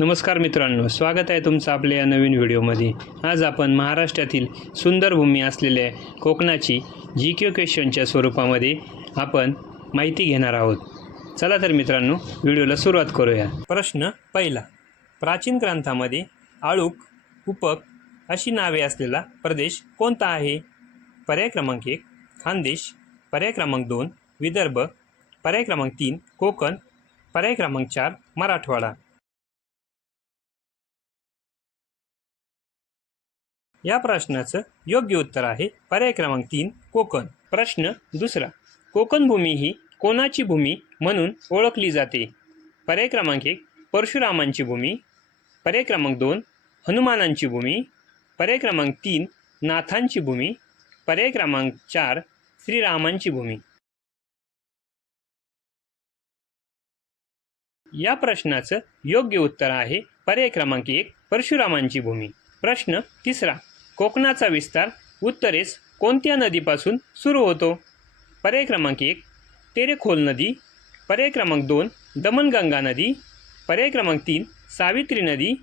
नमस्कार मित्रांनो, स्वागत आहे तुमचं आपल्या या नवीन व्हिडिओमध्ये। आज आपण महाराष्ट्रातील सुंदर भूमी असलेल्या कोकणाची GK क्वेश्चनच्या स्वरूपामध्ये आपण माहिती घेणार आहोत। चला तर मित्रांनो, व्हिडिओला सुरुवात करूया। प्रश्न पहिला, प्राचीन ग्रंथामध्ये आळुक, उपक अशी नावे असलेला प्रदेश कोणता आहे? पर्याय क्रमांक 1 खानदेश, पर्याय क्रमांक 2 विदर्भ, पर्याय क्रमांक 3 कोकण, पर्याय क्रमांक 4 मराठवाडा। या प्रश्नाचं योग्य उत्तर आहे पर्याय क्रमांक 3 कोकण। प्रश्न दुसरा, कोकण भूमी ही कोणाची भूमी म्हणून ओळखली जाते? पर्याय क्रमांक 1 परशुरामांची भूमी, पर्याय क्रमांक 2 हनुमानांची भूमी, पर्याय क्रमांक 3 नाथांची भूमी, पर्याय क्रमांक 4 श्रीरामांची भूमी। या प्रश्नाचं योग्य उत्तर आहे पर्याय क्रमांक 1 परशुरामांची भूमी। प्रश्न तिसरा, कोकणाचा विस्तार उत्तरेस कोणत्या नदीपासून सुरू होतो? पर्याय क्रमांक 1 तेरेखोल नदी, पर्याय क्रमांक 2 दमनगंगा नदी, पर्याय क्रमांक 3 सावित्री नदी,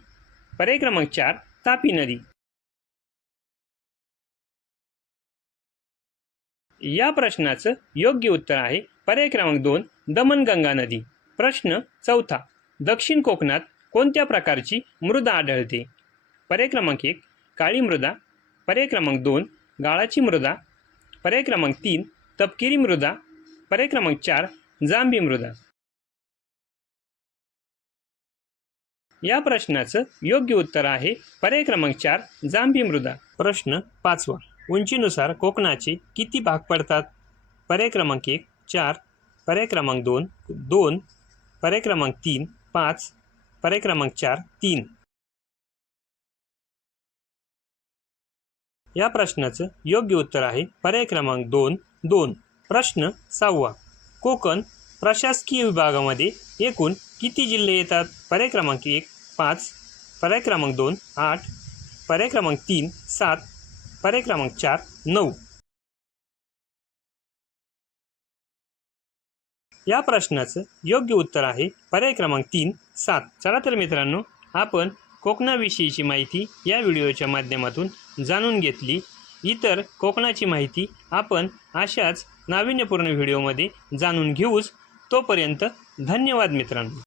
पर्याय क्रमांक 4 तापी नदी। या प्रश्नाचं योग्य उत्तर आहे पर्याय क्रमांक 2 दमनगंगा नदी। प्रश्न चौथा, दक्षिण कोकणात कोणत्या प्रकारची मृदा आढळते? पर्याय क्रमांक 1 काळी मृदा, पर्याय क्रमांक 2 गाळाची मृदा, पर्याय क्रमांक 3 तपकिरी मृदा, पर्याय क्रमांक 4 जांभी मृदा। या प्रश्नाचं योग्य उत्तर आहे पर्याय क्रमांक 4 जांभी मृदा। प्रश्न पाचवा, उंचीनुसार कोकणाचे किती भाग पडतात? पर्याय क्रमांक 1 4, पर्याय क्रमांक 2 2, पर्याय क्रमांक 3 5, पर्याय क्रमांक 4 3। या प्रश्नाचं योग्य उत्तर आहे पर्याय क्रमांक 2 2। प्रश्न सहावा, कोकण प्रशासकीय विभागामध्ये एकूण किती जिल्हे येतात? पर्याय क्रमांक 1 5, पर्याय क्रमांक 2 8, पर्याय क्रमांक 3 7, पर्याय क्रमांक 4 9। या प्रश्नाचं योग्य उत्तर आहे पर्याय क्रमांक 3 7। चला तर मित्रांनो, आपण कोकणाविषयीची माहिती या व्हिडिओच्या माध्यमातून जाणून घेतली। इतर कोकणाची माहिती आपण अशाच नाविन्यपूर्ण व्हिडिओमध्ये जाणून घेऊच। तोपर्यंत धन्यवाद मित्रांनो।